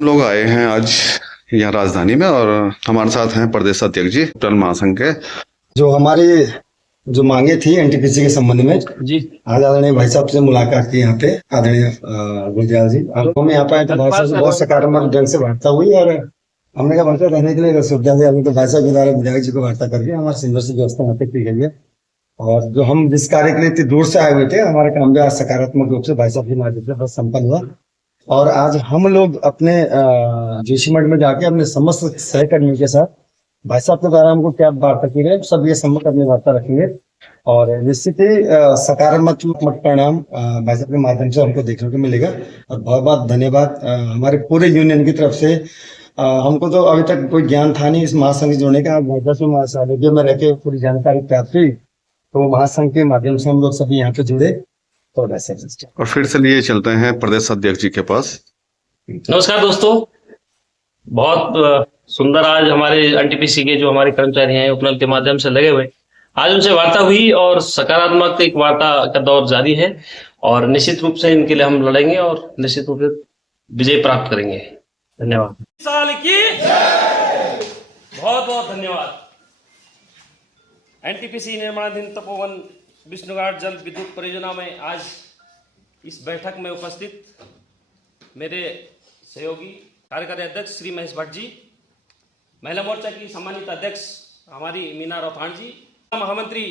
लोग आए हैं आज यहाँ राजधानी में और हमारे साथ हैं प्रदेश अध्यक्ष जी टल महासंघ के। जो हमारी जो मांगे थी एनटीपीसी के संबंध में जी आज आदरणीय भाई साहब से मुलाकात की यहाँ पे आदरणीय गुलजार जी हम यहाँ पे आए तो भाई साहब से बहुत सकारात्मक ढंग से वार्ता हुई और हमने कहा वार्ता रहने के लिए सुविधा है। अभी तो भाई साहब के द्वारा विधायक जी को वार्ता करके हमारे सिंदर की व्यवस्था यहाँ पे की गई है और जो हम जिस कार्य के लिए इतनी दूर से आए हुए थे हमारा काम भी आज सकारात्मक रूप से भाई साहब के माध्यम से बस संपन्न हुआ और आज हम लोग अपने जोशी मठ में जाके अपने समस्त सहकर्मियों के साथ भाई साहब के द्वारा हमको क्या वार्ता की गई सब ये सम्मत अपनी वार्ता रखेंगे और निश्चित ही सकारात्मक परिणाम भाई साहब के माध्यम से हमको देखने को मिलेगा। और बहुत बहुत धन्यवाद हमारे पूरे यूनियन की तरफ से। हमको तो अभी तक कोई ज्ञान था नहीं इस महासंघ जोड़ने का। महासानिध्य में रह के पूरी जानकारी प्राप्त हुई तो महासंघ के माध्यम से हम लोग सभी यहाँ पे जुड़े तो वैसे। और फिर से लिए चलते हैं प्रदेश अध्यक्ष जी के पास। नमस्कार दोस्तों, बहुत सुंदर आज हमारे एनटीपीसी के जो हमारे कर्मचारी हैं उपनल के माध्यम से लगे हुए आज उनसे वार्ता हुई और सकारात्मक एक वार्ता का दौर जारी है और निश्चित रूप से इनके लिए हम लड़ेंगे और निश्चित रूप से विजय प्राप्त करेंगे। धन्यवाद। साल की बहुत बहुत धन्यवाद। एनटीपीसी निर्माणाधीन तपोवन विष्णुघाट जल विद्युत परियोजना में आज इस बैठक में उपस्थित मेरे सहयोगी कार्यकारी अध्यक्ष श्री महेश भट्ट जी, महिला मोर्चा की सम्मानित अध्यक्ष हमारी मीना रौथान जी, महामंत्री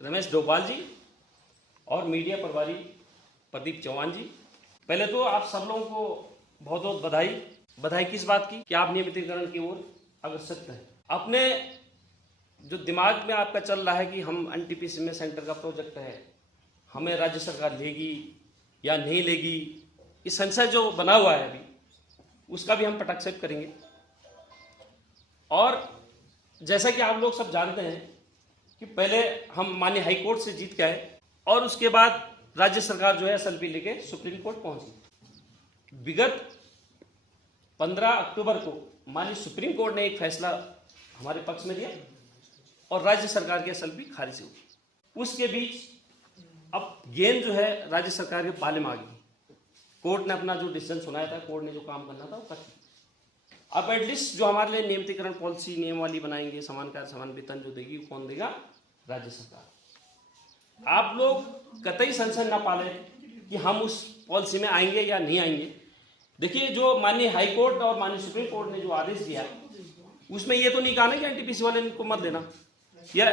रमेश डोभाल जी और मीडिया प्रभारी प्रदीप चौहान जी। पहले तो आप सब लोगों को बहुत बहुत बधाई किस बात की कि आप नियमितीकरण की ओर अग्रसर हैं। अपने जो दिमाग में आपका चल रहा है कि हम एनटीपीसी में सेंटर का प्रोजेक्ट है, हमें राज्य सरकार लेगी या नहीं लेगी, इस संशय जो बना हुआ है अभी उसका भी हम पटाक्षेप करेंगे। और जैसा कि आप लोग सब जानते हैं कि पहले हम माननीय हाई कोर्ट से जीत के आए और उसके बाद राज्य सरकार जो है एसएलपी लेके सुप्रीम कोर्ट पहुंची। विगत 15 अक्टूबर को माननीय सुप्रीम कोर्ट ने एक फैसला हमारे पक्ष में दिया और राज्य सरकार की एसएलपी खारिज हुई। उसके बीच अब गेंद जो है राज्य सरकार के पाले में आ गई। कोर्ट ने अपना जो डिसीजन सुनाया था, कोर्ट ने जो काम करना था वो कर दिया। अब एटलीस्ट जो हमारे लिए नियमितीकरण पॉलिसी नियमावली बनाएंगे, समान कार्य समान वेतन जो देगी वो कौन देगा? राज्य सरकार। आप लोग कतई संशय ना पाले कि हम उस पॉलिसी में आएंगे या नहीं आएंगे। देखिए, जो माननीय हाई कोर्ट और माननीय सुप्रीम कोर्ट ने जो आदेश दिया उसमें ये तो नहीं कहा ना कि एनटीपीसी वाले को मत देना या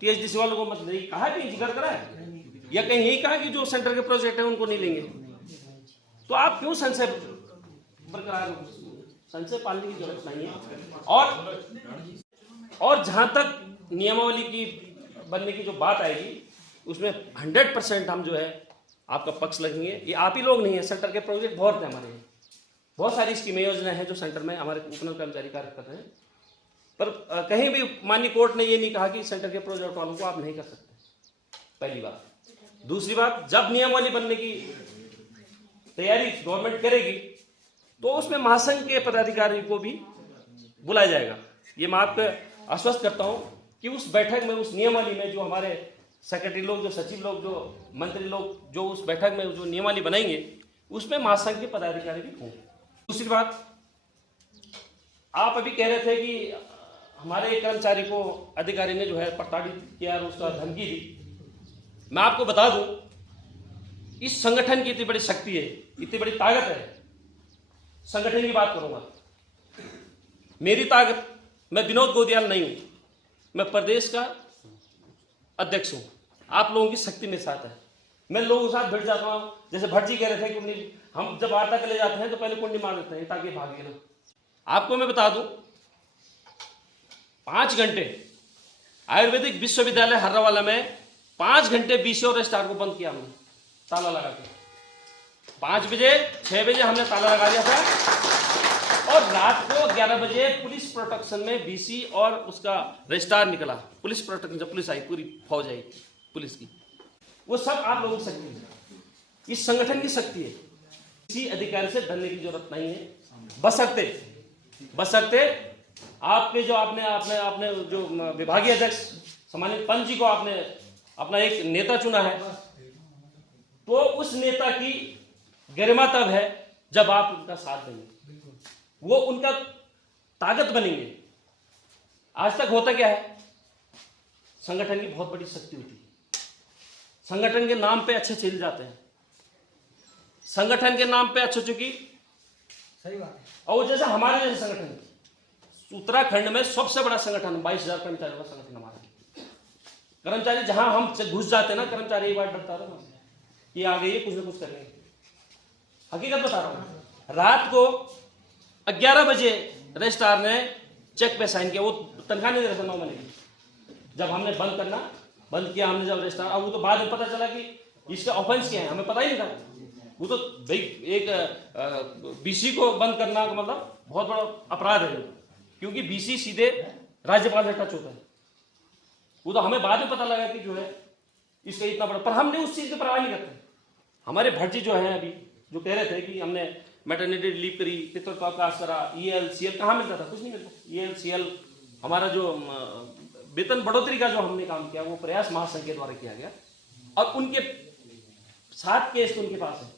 टीएचडीसी वालों को मत देना, कहा कि जिक्र करा है या कहीं यही कहा कि जो सेंटर के प्रोजेक्ट है उनको नहीं लेंगे। तो आप क्यों संशय बरकरार? संशय पालने की जरूरत नहीं है। और जहां तक नियमावली की बनने की जो बात आएगी उसमें 100% हम जो है आपका पक्ष लगेंगे। ये आप ही लोग नहीं है, सेंटर के प्रोजेक्ट बहुत हैं हमारे, बहुत सारी स्कीमें योजनाएं हैं जो सेंटर में हमारे उपनल कर्मचारी कार्य कर रहे हैं। पर कहीं भी माननीय कोर्ट ने ये नहीं कहा कि सेंटर के प्रोजेक्ट वालों को आप नहीं कर सकते, पहली बात। दूसरी बात, जब नियमावली बनने की तैयारी गवर्नमेंट करेगी तो उसमें महासंघ के पदाधिकारी को भी बुलाया जाएगा। ये मैं आपको आश्वस्त करता हूं कि उस बैठक में, उस नियमावली में जो हमारे सेक्रेटरी लोग, जो सचिव लोग, जो मंत्री लोग जो उस बैठक में जो नियमावली बनाएंगे उसमें महासंघ के पदाधिकारी भी होंगे। दूसरी बात, आप अभी कह रहे थे कि हमारे कर्मचारी को अधिकारी ने जो है प्रताड़ित किया और उसका धमकी दी। मैं आपको बता दूं, इस संगठन की इतनी बड़ी शक्ति है, इतनी बड़ी ताकत है। संगठन की बात करूंगा, मेरी ताकत, मैं विनोद गोदियाल नहीं हूं, मैं प्रदेश का अध्यक्ष हूं। आप लोगों की शक्ति मेरे साथ है। मैं लोगों के साथ भिड़ जाता हूं। जैसे भट्ट जी कह रहे थे कि हम जब वार्ता के लिए जाते हैं तो पहले कुंडी मार देते हैं ताकि भागे ना। आपको मैं बता दूं, 5 घंटे आयुर्वेदिक विश्वविद्यालय हर्रावाला में 5 घंटे बीसी और रजिस्ट्रार को बंद किया हमने, ताला लगा के। 5 बजे 6 बजे हमने ताला लगा दिया था और रात को 11 बजे पुलिस प्रोटेक्शन में बीसी और उसका रजिस्ट्रार निकला। पुलिस प्रोटेक्शन, जब पुलिस आई, पूरी फौज आई पुलिस की, वो सब आप लोगों की शक्ति है, इस संगठन की शक्ति है। किसी अधिकारी से डरने की जरूरत नहीं है, बशर्ते आपके जो आपने जो विभागीय अध्यक्ष सम्मानित पंच जी को आपने अपना एक नेता चुना है, तो उस नेता की गरिमा तब है जब आप उनका साथ देंगे, वो उनका ताकत बनेंगे। आज तक होता क्या है, संगठन की बहुत बड़ी शक्ति होती है, संगठन के नाम पे अच्छे चले जाते हैं, संगठन के नाम पे अच्छे चुकी, सही बात है। और जैसे हमारे जैसे संगठन उत्तराखंड में सबसे बड़ा संगठन 22,000 कर्मचारियों का संगठन हमारा। कर्मचारी जहां हम घुस जाते ना, कर्मचारी एक बार डरता था कि आ गई कुछ ना कुछ करेंगे। हकीकत बता रहा हूं, रात को 11 बजे रजिस्ट्रार ने चेक पे साइन किया, वो तनख्वाह नहीं दे रहा था 9 महीने की। जब हमने बंद किया हमने, जब रजिस्ट्रार, अब वो तो बाद में पता चला कि इसका ऑफेंस क्या है, हमें पता ही नहीं था। वो तो भाई एक बीसी को बंद करना का मतलब बहुत बड़ा अपराध है, क्योंकि बीसी सीधे राज्यपाल से टच होता है। वो तो हमें बाद में पता लगा कि जो है इसका इतना बड़ा, पर हमने उस चीज की परवाह नहीं करते। हमारे भटजी जो है अभी जो कह रहे थे कि हमने मैटरनिटी लीव करी, पितृत्व अवकाश करा, EL CL कहाँ मिलता था, कुछ नहीं मिलता। EL CL हमारा जो वेतन बढ़ोतरी का जो हमने काम किया वो प्रयास महासंघ के द्वारा किया गया, और उनके 7 केस तो उनके पास है,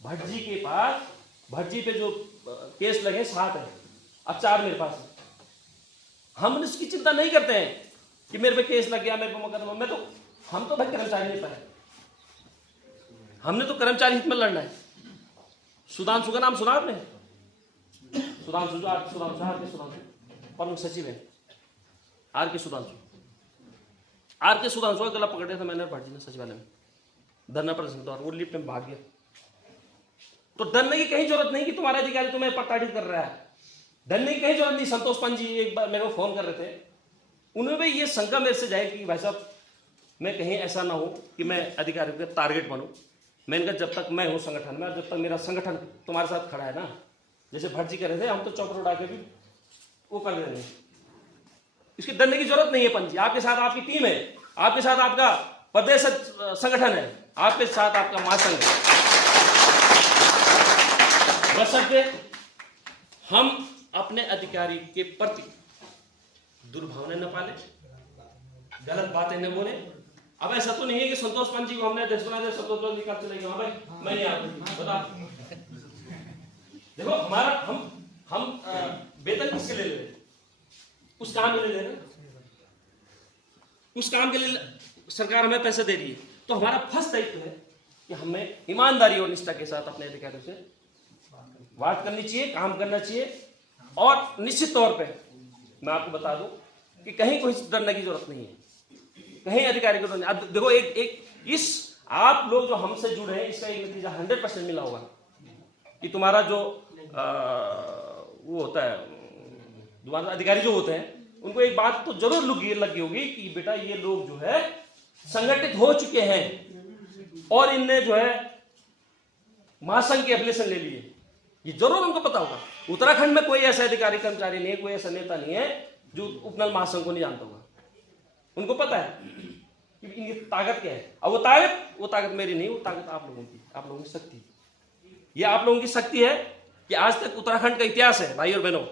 भटजी के पास, भटजी पे जो केस लगे 7 है, अब 4 मेरे पास है। हम इसकी चिंता नहीं करते हैं कि मेरे पे केस लग गया, मेरे पे मुकदमा, हम तो भाई कर्मचारी नहीं पाए, हमने तो कर्मचारी हित में लड़ना है। सुधांशु का नाम सुना आपने? सुधांशु प्रमुख सचिव है, आर के सुधांशु का गला पकड़े था मैंने भटजी ने सचिवालय में धरना प्रदर्शन के दौरान, वो लिफ्ट में भाग गया। तो डरने की कहीं जरूरत नहीं कि तुम्हारा अधिकारी तुम्हें प्रताड़ित कर रहा है, डरने की कहीं जरूरत नहीं। संतोष पंत जी एक बार मेरे को फोन कर रहे थे, उन्हें भी ये शंका मेरे से जाए कि भाई साहब मैं कहीं ऐसा ना हो कि मैं अधिकारियों का टारगेट बनूं। मैंने कहा जब तक मैं हूं संगठन में, जब तक मेरा संगठन तुम्हारे साथ खड़ा है ना, जैसे भट्ट जी कह रहे थे, हम तो चौपर उड़ा के भी वो कर देंगे, इसकी डरने की जरूरत नहीं है। पंत जी आपके साथ आपकी टीम है, आपके साथ आपका प्रदेश संगठन है, आपके साथ आपका महासंघ है। बशर्ते हम अपने अधिकारी के प्रति दुर्भावना न पाले, गलत बातें न बोले। अब ऐसा तो नहीं है कि संतोष पंत जी को हमने अध्यक्ष बना दिया, संतोष पंत निकाल चले गए, हाँ भाई मैं नहीं आता, बता। देखो हमारा हम वेतन किससे ले रहे, उस काम के लिए ले रहे, उस काम के लिए सरकार हमें पैसे दे रही है, तो हमारा फर्स्ट दायित्व है कि हमें ईमानदारी और निष्ठा के साथ अपने अधिकारियों से बात करनी चाहिए, काम करना चाहिए। और निश्चित तौर पे मैं आपको बता दूं कि कहीं कोई डरने की जरूरत नहीं है, कहीं अधिकारी को डरने। अब देखो एक इस आप लोग जो हमसे जुड़े हैं, इसका एक नतीजा 100% मिला होगा कि तुम्हारा जो वो होता है, तुम्हारा अधिकारी जो होते हैं, उनको एक बात तो जरूर लगी होगी कि बेटा ये लोग जो है संगठित हो चुके हैं और इनने जो है महासंघ के एप्लीकेशन ले लिए, ये जरूर उनको पता होगा। उत्तराखंड में कोई ऐसा अधिकारी कर्मचारी नहीं है, कोई ऐसा नेता नहीं है जो उपनल महासंघ को नहीं जानता होगा। उनको पता है कि इनकी ताकत क्या है, और वो ताकत मेरी नहीं, वो ताकत आप लोगों की, आप लोगों की शक्ति। ये आप लोगों की शक्ति है कि आज तक उत्तराखंड का इतिहास है भाई और बहनों,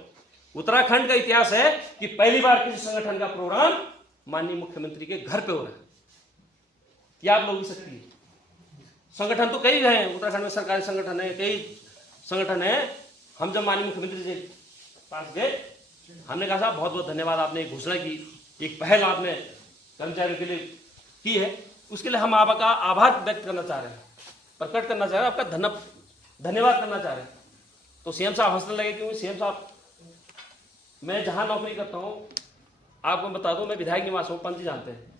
उत्तराखंड का इतिहास है कि पहली बार किसी संगठन का प्रोग्राम माननीय मुख्यमंत्री के घर पे हो रहा है। ये आप लोगों की शक्ति है। संगठन तो कई हैं उत्तराखंड में, सरकारी संगठन है, कई संगठन है। हम जब माननीय मुख्यमंत्री जी पास गए, हमने कहा साहब बहुत बहुत धन्यवाद, आपने एक घोषणा की, एक पहल आपने कर्मचारियों के लिए की है, उसके लिए हम आपका आभार व्यक्त करना चाह रहे हैं, प्रकट करना चाह रहे हैं, आपका धन्यवाद करना चाह रहे हैं। तो सीएम साहब हंसने लगे, क्योंकि सीएम साहब मैं जहां नौकरी करता हूं, आपको बता दूं, मैं विधायक निवास हूं, पंत जी जानते हैं,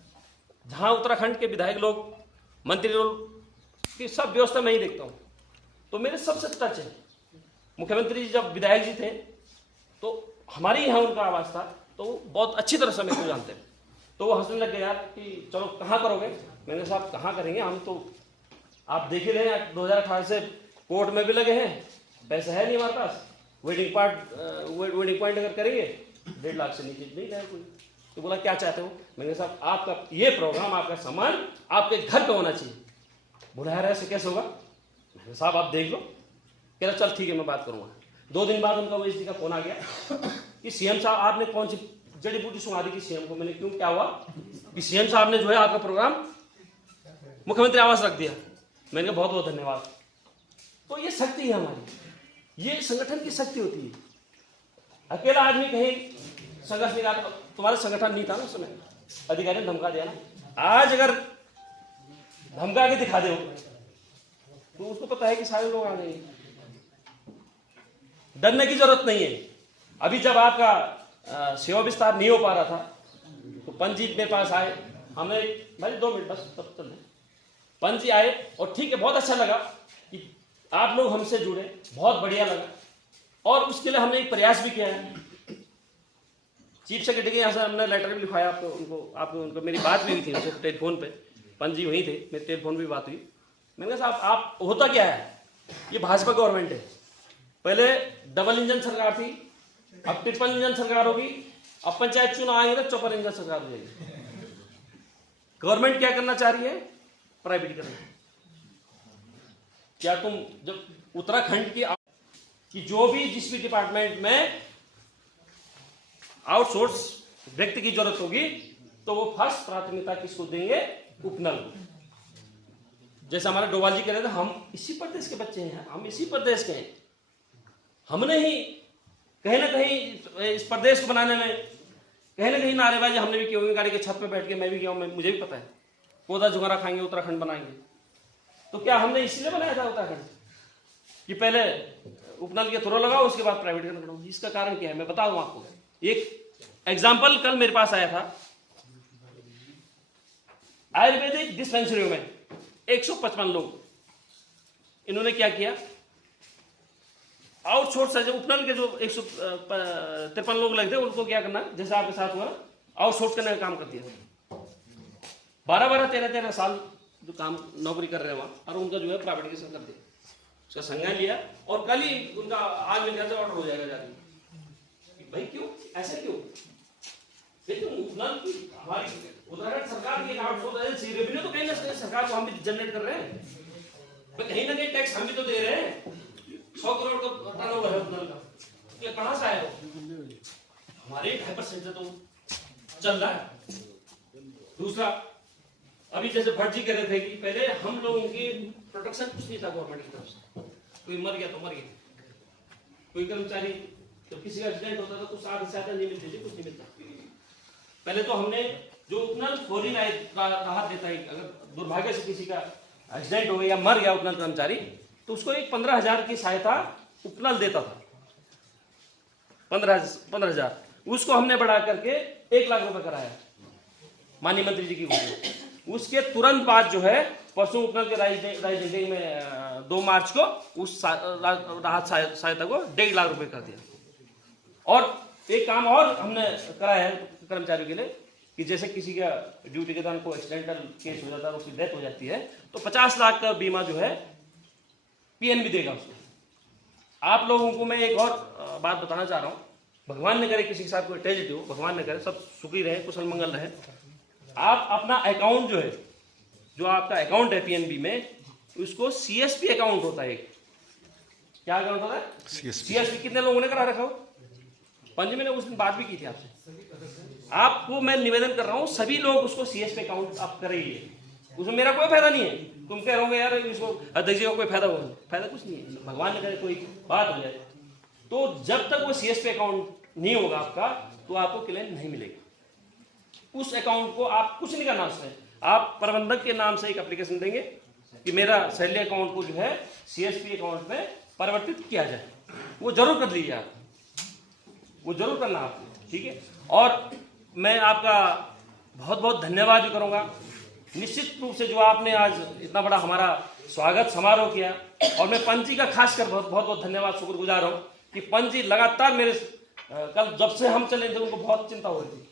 जहां उत्तराखंड के विधायक लोग, मंत्री लोग की सब व्यवस्था मैं ही देखता हूं, तो मेरे सबसे टच है। मुख्यमंत्री जी जब विधायक जी थे तो हमारे यहाँ उनका आवास था, तो वो बहुत अच्छी तरह से मेरे को जानते हैं। तो वो हंसने लग गए यार कि चलो कहाँ करोगे। मैंने साहब कहाँ करेंगे, हम तो आप देख ही रहे हैं 2018 से कोर्ट में भी लगे हैं, पैसा है नहीं हमारे पास, वेडिंग पॉइंट अगर करेंगे 1.5 लाख से नीचे नहीं जाए कोई। तो बोला क्या चाहते हो, मैंने साहब आपका ये प्रोग्राम, आपका सामान आपके घर पे होना चाहिए। बोला यार ऐसे कैसे होगा, मैंने साहब आप देख लो। कह रहा चल ठीक है मैं बात करूंगा। 2 दिन बाद उनका OSD का फोन आ गया कि सीएम साहब आपने कौन सी जड़ी बूटी सुना दी थी सीएम को। मैंने क्यों, क्या हुआ कि सीएम साहब ने जो है आपका प्रोग्राम मुख्यमंत्री आवास रख दिया। मैंने कहा बहुत बहुत धन्यवाद। तो ये शक्ति है हमारी, ये संगठन की शक्ति होती है। अकेला आदमी कहीं संघर्ष नहीं रहा, तुम्हारा संगठन नहीं था ना उस समय, अधिकारी ने धमका दिया ना। आज अगर धमका के दिखा दो तो उसको पता है कि सारे लोग आ गए, डरने की जरूरत नहीं है। अभी जब आपका सेवा विस्तार नहीं हो पा रहा था तो पंजी मेरे पास आए, हमने भाई 2 मिनट बस तब चल रहे, पंजी आए और ठीक है, बहुत अच्छा लगा कि आप लोग हमसे जुड़े, बहुत बढ़िया लगा। और उसके लिए हमने एक प्रयास भी किया है। चीफ सेक्रेटरी के यहाँ से हमने लेटर भी लिखवाया आपको उनको मेरी बात भी हुई थी उनसे टेलीफोन पे, पंजी वहीं थे, मेरी टेलीफोन भी बात हुई। मैंने कहा साहब आप होता क्या है, ये भाजपा गवर्नमेंट है, पहले डबल इंजन सरकार थी, अब ट्रिपल इंजन सरकार होगी, अब पंचायत चुनाव आएंगे तो चौपर इंजन सरकार हो जाएगी। गवर्नमेंट क्या करना चाह रही है, प्राइवेटीकरण। क्या तुम जब उत्तराखंड की जो भी जिस भी डिपार्टमेंट में आउटसोर्स व्यक्ति की जरूरत होगी तो वो फर्स्ट प्राथमिकता किसको देंगे, उपनल। जैसे हमारे डोभाल जी कह रहे थे, हम इसी प्रदेश के बच्चे हैं, हम इसी प्रदेश के हैं, हमने ही कहीं ना कहीं इस प्रदेश को बनाने में कहीं ना कहीं नारेबाजी हमने भी की होगी। गाड़ी के छत पे बैठ के मैं भी किया हूं, मुझे भी पता है, पौधा झुंगारा खाएंगे उत्तराखंड बनाएंगे। तो क्या हमने इसलिए बनाया था उत्तराखंड कि पहले उपनल के थ्रू लगाओ, उसके बाद प्राइवेटीकरण करो? इसका कारण क्या है मैं बता दूं आपको। एक एग्जाम्पल कल मेरे पास आया था, आयुर्वेदिक डिस्पेंसरियों में 155 लोग, इन्होंने क्या किया, आउटसोर्स है, जो उपनल के जो 153 लोग लगे थे उनको क्या करना, जैसे आपके साथ हुआ, आउटसोर्स करने का काम कर दिया। 12-12, 13-13 साल जो काम नौकरी कर रहे हैं वहां, और उनका जो है प्राइवेटाइजेशन कर दिया, उसका संज्ञान लिया, और कल ही उनका आज मेरे ख्याल से ऑर्डर हो जाएगा जाके। भाई क्यों, ऐसे क्यों? लेकिन उपनल की हमारी उत्तराखंड सरकार की आउटसोर्स एजेंसी, रेवेन्यू तो कहीं ना कहीं सरकार को हम भी जनरेट कर रहे हैं, कहीं ना कहीं टैक्स हम भी तो दे रहे हैं। 100 करोड़ का टर्नओवर है उपनल का, ये कहां से आया हो? हमारे 2.5% से तो चल रहा है। दूसरा, अभी जैसे भट्ट जी कह रहे थे कि पहले हम लोगों की प्रोटेक्शन कुछ नहीं था गवर्नमेंट की तरफ से, कोई मर गया तो मर गया, कोई कर्मचारी तो किसी का एक्सीडेंट होता था तो 7 नहीं मिलती थी, कुछ नहीं मिलता। पहले तो हमने जो उपनल फौरी राहत देता है, अगर दुर्भाग्य से किसी का एक्सीडेंट हो गया या मर गया उपनल कर्मचारी, तो उसको एक 15,000 की सहायता उपनल देता था, 15,000। उसको हमने बढ़ा करके 1 लाख रुपए कराया माननीय मंत्री जी की घोषणा। उसके तुरंत बाद जो है परसों उपनल के राजनीति में 2 मार्च को उस राहत सहायता को 1.5 लाख रुपए कर दिया। और एक काम और हमने कराया है कर्मचारियों के लिए कि जैसे किसी का ड्यूटी के दौरान कोई एक्सीडेंटल केस हो जाता है, उसकी डेथ हो जाती है, तो 50 लाख का बीमा जो है पीएनबी देगा उसको। आप लोगों को मैं एक और बात बताना चाह रहा हूं, भगवान न करे किसी के साथ कोई ट्रेजेडी हो, भगवान न करे, सब सुखी रहे, कुशल मंगल रहे। आप अपना अकाउंट जो है, जो आपका अकाउंट है पीएनबी में, उसको सीएसपी अकाउंट होता है। क्या अकाउंट होता है? सीएसपी। कितने लोगों ने करा रखा हो? पंजी, मैंने उस दिन बात भी की थी आपसे। आपको मैं निवेदन कर रहा हूं, सभी लोग उसको सीएसपी अकाउंट आप करेंगे, उसमें मेरा कोई फायदा नहीं है। तुम कह रहे हो यार इसको अध्यक्ष जी को कोई फायदा होगा, फायदा कुछ नहीं है। भगवान ने करे कोई बात हो जाए तो जब तक वो सीएसपी अकाउंट नहीं होगा आपका, तो आपको क्लेम नहीं मिलेगा। उस अकाउंट को आप कुछ नहीं करना, उसमें आप प्रबंधक के नाम से एक एप्लीकेशन देंगे कि मेरा सैलरी अकाउंट को जो है सीएसपी अकाउंट में परिवर्तित किया जाए। वो जरूर कर लीजिए आप, वो जरूर करना आपको, ठीक है। और मैं आपका बहुत बहुत धन्यवाद भी करूंगा निश्चित रूप से, जो आपने आज इतना बड़ा हमारा स्वागत समारोह किया। और मैं पंजी का खासकर बहुत बहुत धन्यवाद, शुक्रगुजार हूं कि पंजी लगातार मेरे कल जब से हम चले थे उनको बहुत चिंता हो रही थी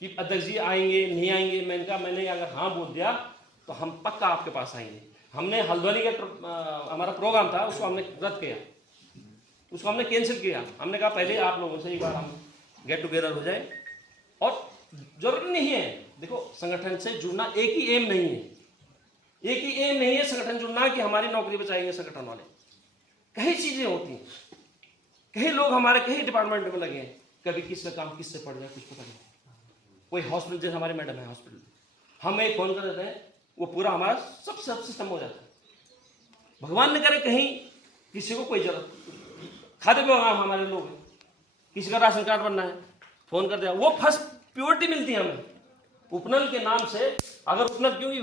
कि अध्यक्ष जी आएंगे नहीं आएंगे। मैंने कहा, मैंने अगर हाँ बोल दिया तो हम पक्का आपके पास आएंगे। हमने हल्द्वानी का हमारा प्रोग्राम था, उसको हमने रद्द किया, उसको हमने कैंसिल किया। हमने कहा पहले आप लोगों से एक बार हम गेट टुगेदर हो जाए। और जरूरी नहीं है, देखो संगठन से जुड़ना एक ही एम नहीं है, एक ही एम नहीं है संगठन जुड़ना कि हमारी नौकरी बचाएंगे संगठन वाले। कई चीजें होती हैं, कई लोग हमारे कई डिपार्टमेंट में लगे हैं, कभी किसका काम किससे पड़ जाए कुछ पता नहीं। कोई हॉस्पिटल, जैसे हमारे मैडम है हॉस्पिटल, हम एक फोन कर देते हैं वो पूरा हमारा सब सिस्टम हो जाता है। भगवान न करे कहीं किसी को कोई जरूरत, खाते विभाग हमारे लोग हैं, किसी का राशन कार्ड बनना है, फोन कर दिया, वो फर्स्ट प्योरिटी मिलती है हमें उपनल के नाम से। अगर उपनल, क्योंकि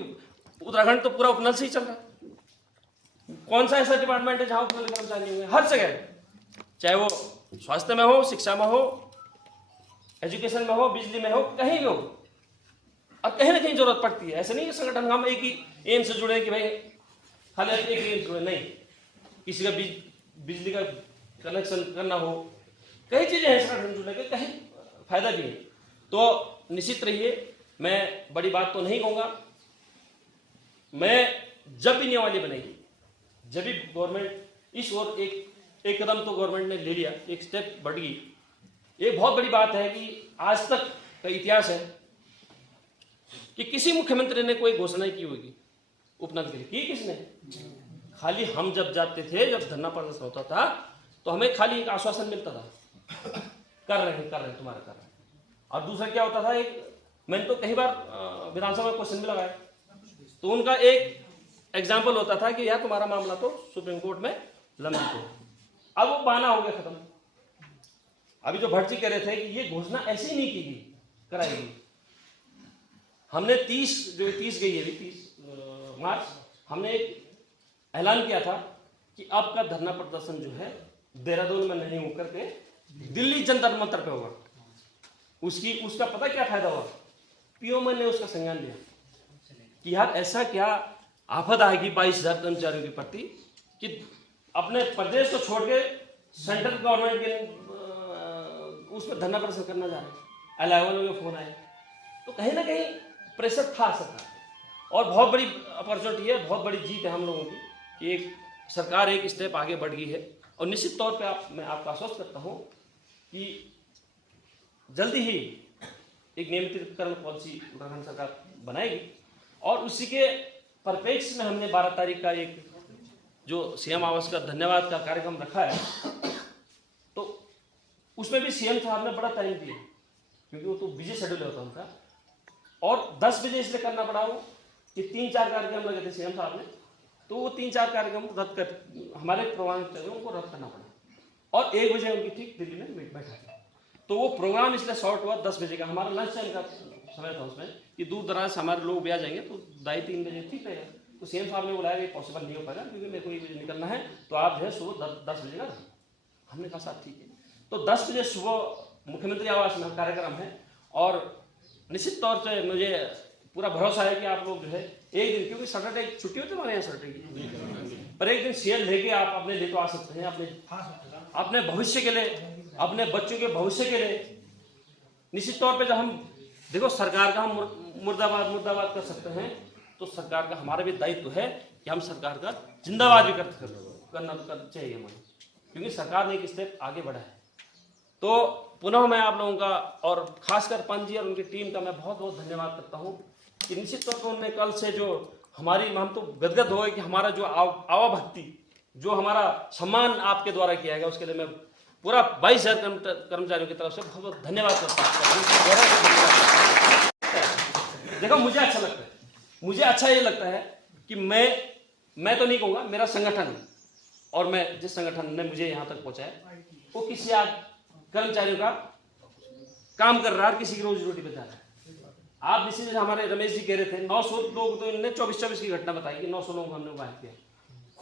उत्तराखंड तो पूरा उपनल से ही चल रहा है, कौन सा ऐसा डिपार्टमेंट है जहां उपनल के कर्मचारी होंगे? हर जगह, चाहे वो स्वास्थ्य में हो, शिक्षा में हो, एजुकेशन में हो, बिजली में हो, कहीं भी हो, और कहीं ना कहीं जरूरत पड़ती है। ऐसे नहीं कि संगठन हम एक ही एम से जुड़े कि भाई खाली एक ही एम से जुड़े, नहीं, किसी का बिजली का कनेक्शन करना हो, कई चीजें हैं संगठन जुड़ने के, कहीं फायदा भी है। तो निश्चित रहिए, मैं बड़ी बात तो नहीं कहूँगा, मैं जब भी नियमावली बनेगी, जब भी गवर्नमेंट इस ओर एक कदम तो गवर्नमेंट ने ले लिया, एक स्टेप बढ़ गई। एक बहुत बड़ी बात है कि आज तक का इतिहास है कि किसी मुख्यमंत्री ने कोई घोषणा की होगी उपनल के लिए, की किसने? खाली हम जब जाते थे, जब धरना प्रदर्शन होता था, तो हमें खाली एक आश्वासन मिलता था, कर रहे हैं तुम्हारा कर रहे हैं। और दूसरा क्या होता था, मैंने तो कई बार विधानसभा में क्वेश्चन भी लगाया, तो उनका एक एग्जाम्पल होता था कि यार तुम्हारा मामला तो सुप्रीम कोर्ट में लंबित है। अब वो बहाना हो गया खत्म। अभी जो भट्ट जी कह रहे थे कि ये घोषणा ऐसे ही नहीं की गई, कराई गई। हमने 30 गई है, 30 मार्च, हमने एक ऐलान किया था कि आपका धरना प्रदर्शन जो है देहरादून में नहीं होकर के दिल्ली जंतर मंतर पे होगा। उसका पता क्या फायदा हुआ? पीओमएन ने उसका संज्ञान लिया कि यार ऐसा क्या आफत आएगी 22,000 कर्मचारियों के प्रति कि अपने प्रदेश को छोड़ के सेंट्रल गवर्नमेंट के उसमें धरना प्रदर्शन करना जा रहे हैं। अलाइवन में फोन आए, तो कहीं ना कहीं प्रेशर था सरकार, और बहुत बड़ी अपॉर्चुनिटी है, बहुत बड़ी जीत है हम लोगों की कि एक सरकार एक स्टेप आगे बढ़ गई है। और निश्चित तौर पे मैं आपको आश्वस्त करता हूँ कि जल्दी ही एक नियमितीकरण पॉलिसी उत्तराखंड सरकार बनाएगी, और उसी के परिप्रेक्ष्य में हमने 12 तारीख का एक जो सीएम आवास का धन्यवाद का कार्यक्रम रखा है, तो उसमें भी सीएम साहब ने बड़ा टाइम दिया, क्योंकि वो तो बिजी शेड्यूल होता उनका, और 10 बजे इसलिए करना पड़ा वो कि 3-4 कार्यक्रम लगे थे सीएम साहब ने, तो वो 3-4 कार्यक्रम रद्द कर, हमारे प्रोग्राम उनको रद्द करना पड़ा, और 1 बजे उनकी ठीक दिल्ली में बैठा था। तो वो प्रोग्राम इसलिए शॉर्ट हुआ 10 बजे का, हमारा लंच टाइम का समय था उसमें कि दूर दराज से हमारे लोग भी आ जाएंगे, तो 2:30-3 बजे ठीक रहेगा। तो सीएम साहब ने बुलाया कि पॉसिबल नहीं हो पाएगा क्योंकि मेरे को 1 बजे निकलना है, तो आप जो है सुबह 10 बजे का। हमने कहा साहब ठीक है। तो 10 बजे सुबह मुख्यमंत्री आवास में कार्यक्रम है, और निश्चित तौर से मुझे पूरा भरोसा है कि आप लोग जो है एक दिन, क्योंकि सैटरडे छुट्टी होती है हमारे यहाँ सैटरडे की, पर एक दिन सीएल लेके आप अपने लिए तो आ सकते हैं, अपने भविष्य के लिए, अपने बच्चों के भविष्य के लिए। निश्चित तौर पे जब हम देखो सरकार का हम मुर्दाबाद कर सकते हैं, तो सरकार का हमारा भी दायित्व है कि हम सरकार का जिंदाबाद भी करना चाहिए हमें, क्योंकि सरकार ने एक स्टेप आगे बढ़ा है। तो पुनः मैं आप लोगों का और खासकर पंत जी और उनकी टीम का मैं बहुत बहुत धन्यवाद करता हूँ कि निश्चित तौर पर उन्होंने कल से जो हम तो गदगद हो गए कि हमारा जो आवा भक्ति, जो हमारा सम्मान आपके द्वारा किया गया, उसके लिए मैं पूरा 22,000 कर्मचारियों की तरफ से बहुत बहुत धन्यवाद करता हूँ। देखो मुझे अच्छा लगता है, मुझे अच्छा ये लगता है कि मैं तो नहीं कहूँगा, मेरा संगठन और मैं जिस संगठन ने मुझे यहाँ तक पहुँचाया वो किसी कर्मचारियों का काम कर रहा है, किसी की रोजी रोटी बचा रहा है। आप निश्चित हमारे रमेश जी कह रहे थे 900 लोग, तो इन्होंने 24 की घटना बताई कि 900 लोगों को हमने बाहर किया।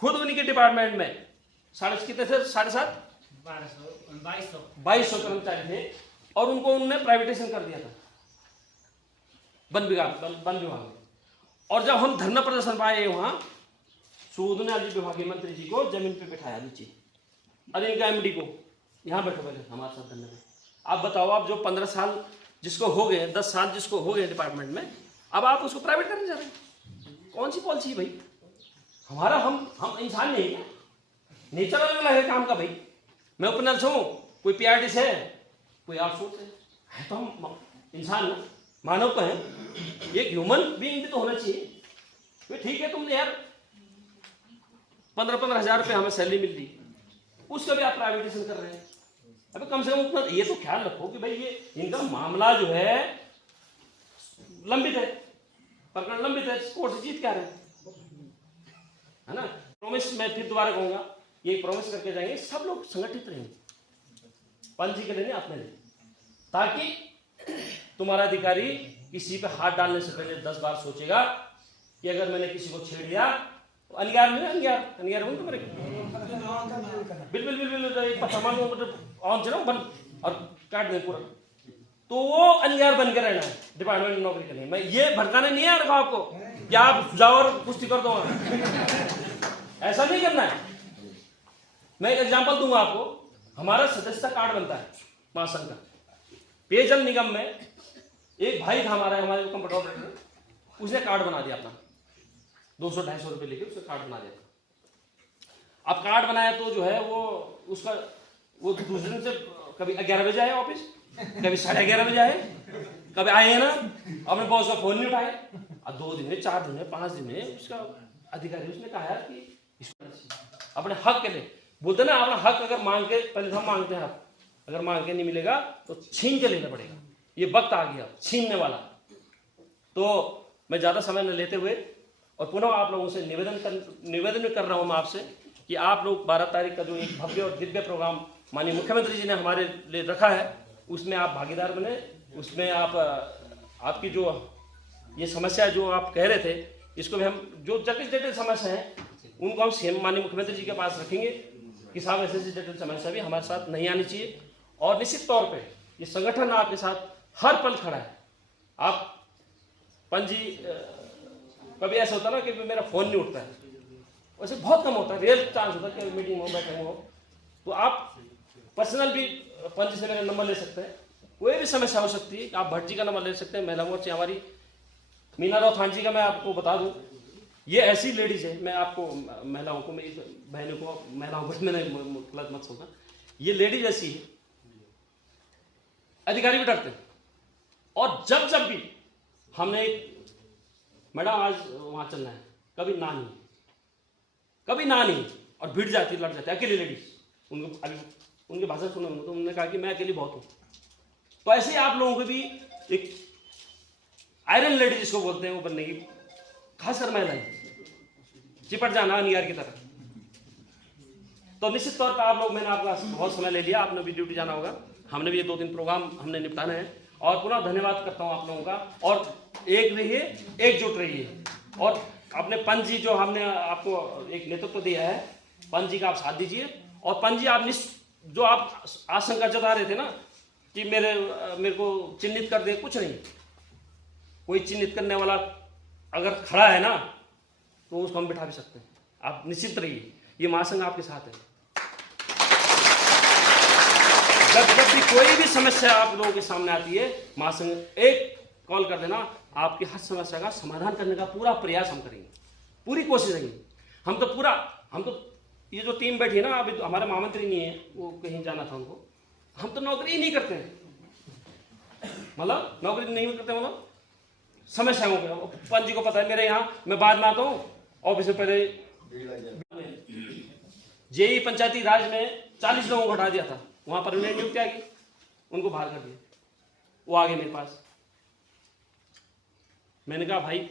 खुद उन्हीं के डिपार्टमेंट में कितने थे, 2200 कर्मचारी थे, और उनको उन्होंने प्राइवेटाइजेशन कर दिया था वन विभाग में। और जब हम धरना प्रदर्शन पाए वहां, सूद ने आज विभागीय मंत्री जी को जमीन पे बिठाया नीचे, और इनका एमडी को यहाँ बैठे हमारे साथ धरने में। आप बताओ, आप जो 15 साल जिसको हो गए, 10 साल जिसको हो गए डिपार्टमेंट में, अब आप उसको प्राइवेट करने जा रहे हैं? कौन सी पॉलिसी भाई? हमारा हम इंसान नहीं है, नेचर अलग है काम का भाई। मैं उपनल से हूँ, कोई पीआरटी से है, कोई आउटसोर्स है, तो हम इंसान ना, मानव तो है, एक ह्यूमन बीइंग भी तो होना चाहिए। तो ठीक है, तुमने यार 15-15 हज़ार रुपये हमें सैलरी मिल रही, उसका भी आप प्राइवेटाइजेशन कर रहे हैं। अबे कम से कम उतना ये तो ख्याल रखो कि भाई ये इनका मामला जो है लंबित है, प्रकरण लंबित है, कोर्ट से जीत क्या रहे है ना। प्रॉमिस मैं फिर दोबारा कहूंगा, ये प्रॉमिस करके जाएंगे, सब लोग संगठित रहेंगे, पंजी के लिए अपने लिए, ताकि तुम्हारा अधिकारी किसी पे हाथ डालने से पहले 10 बार सोचेगा कि अगर मैंने किसी को छेड़ दिया तो अनगार में अनगार हूं तो मेरे बिल्कुल बिल्कुल एक सामान ऑन चलो बन और काट दे पूरा, तो वो अनगार बनकर रहना है डिपार्टमेंट में नौकरी करनी है। मैं ये भड़काने नहीं आ रखा आपको कि आप जाओ और पुष्टि कर दो, ऐसा नहीं करना है। मैं एक एग्जांपल दूंगा आपको, हमारा सदस्यता कार्ड बनता है महासंघ का, पेयजल निगम में एक भाई था हमारे कंप्यूटर ऑपरेटर, उसने कार्ड बना दिया अपना 200-250 रुपये लेके उसने कार्ड बना दिया। अब कार्ड बनाया तो जो है वो उसका वो दूसरे दिन से कभी 11 बजे आए ऑफिस, कभी 11:30 बजे आए, कभी आए ना अपने बॉस का फोन नहीं उठाए, और 2 दिन में 4 दिन में 5 दिन में उसका अधिकारी उसने कहा यार कि अपने हक के लिए बोलते ना, अपना हक अगर मांग के, पहले हम मांगते हैं, आप अगर मांग के नहीं मिलेगा तो छीन के लेना पड़ेगा, ये वक्त आ गया छीनने वाला। तो मैं ज्यादा समय न लेते हुए और पुनः आप लोगों से निवेदन कर रहा हूं मैं आपसे कि आप लोग 12 तारीख का जो एक भव्य और दिव्य प्रोग्राम माननीय मुख्यमंत्री जी ने हमारे लिए रखा है, उसमें आप भागीदार बने, उसमें आप आपकी जो ये समस्या जो आप कह रहे थे, इसको भी हम जो जटिल समस्या है उनको हम सीएम माननीय मुख्यमंत्री जी के पास रखेंगे कि साहब ऐसी जटिल समस्या भी हमारे साथ नहीं आनी चाहिए। और निश्चित तौर पे ये संगठन आपके साथ हर पल खड़ा है। आप पंजी कभी ऐसा होता ना कि मेरा फोन नहीं उठता है, वैसे बहुत कम होता है, रेयर चांस होता है कि मीटिंग हो बैठे हो, तो आप पर्सनल भी पंजी से मेरा नंबर ले सकते हैं, कोई भी समस्या हो सकती है, आप भट्ट जी का नंबर ले सकते हैं, महिला मोर्चा हमारी मीना राव थान जी का मैं आपको बता दूं, ये ऐसी लेडीज है, मैं आपको महिलाओं को, मेरी बहनों को, महिलाओं को मैंने गलत मत सोचना, ये लेडीज ऐसी है, अधिकारी भी डरते हैं। और जब भी हमने मैडम आज वहां चलना है, कभी ना नहीं, और भिड़ जाती, लड़ जाती अकेली लेडीज, उनको अभी उनकी भाषा सुना तो उन्होंने कहा कि मैं अकेली बहुत हूं। तो ऐसे ही आप लोगों को भी एक आयरन लेडी जिसको बोलते हैं वो बनने की, खासकर महिलाएं चिपट जाना अनिवार्य की तरह। तो निश्चित तौर पर आप लोग, मैंने आपका बहुत समय ले लिया, आपने भी ड्यूटी जाना होगा, हमने भी ये 2-3 प्रोग्राम हमने निपटाने हैं, और पुनः धन्यवाद करता हूं आप लोगों का। और एक रहिए, एकजुट रहिए, और अपने पंजी जो हमने आपको एक नेतृत्व दिया है, पंजी का आप साथ दीजिए। और पंजी आप जो आप आशंका जता रहे थे ना कि मेरे को चिन्हित कर दे, कुछ नहीं, कोई चिन्हित करने वाला अगर खड़ा है ना तो उसको हम बिठा भी सकते हैं, आप निश्चित रहिए, ये महासंघ आपके साथ है। जब भी कोई भी समस्या आप लोगों के सामने आती है, महासंघ एक कॉल कर देना, आपकी हर समस्या का समाधान करने का पूरा प्रयास हम करेंगे, पूरी कोशिश रहेंगे। हम तो ये जो टीम बैठी है ना, अभी तो हमारे महामंत्री नहीं है, वो कहीं जाना था उनको, हम तो नौकरी ही नहीं करते हैं, मतलब नौकरी नहीं करते, मतलब समस्याओं पे पंजी को पता है, मेरे यहाँ मैं बाद में आता हूँ, ऑफिस में पहले जेई पंचायती राज में 40 लोगों को हटा दिया था, वहां पर उन्हें नियुक्ति आ गई, उनको बाहर कर दिया, वो आ गए मेरे पास। मैंने कहा भाई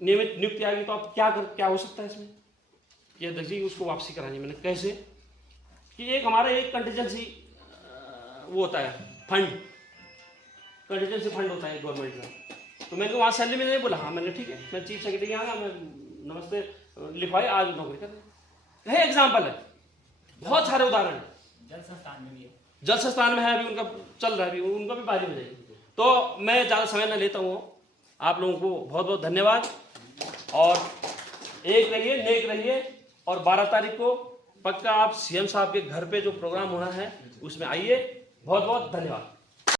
नियमित नियुक्ति आ गई तो अब क्या हो सकता है इसमें, ये देखिए उसको वापसी करानी। मैंने कैसे कि एक हमारा एक कंटीजेंसी वो होता है कंटीजेंसी फंड होता है गवर्नमेंट का, तो मैंने वहाँ सैलरी में नहीं बोला, हाँ मैंने ठीक है, मैं चीफ सेक्रेटरी आया, मैं नमस्ते लिखवाए, आज नौकरी कर रहे हैं। एग्जाम्पल है, बहुत सारे उदाहरण है, जल संस्थान में है, अभी उनका चल रहा है, अभी उनका भी बारी हो जाएगी। तो मैं ज़्यादा समय न लेता हूँ, आप लोगों को बहुत बहुत धन्यवाद, और एक रहिए, नेक रहिए, और 12 तारीख को पक्का आप सीएम साहब के घर पे जो प्रोग्राम होना है उसमें आइए। बहुत बहुत धन्यवाद।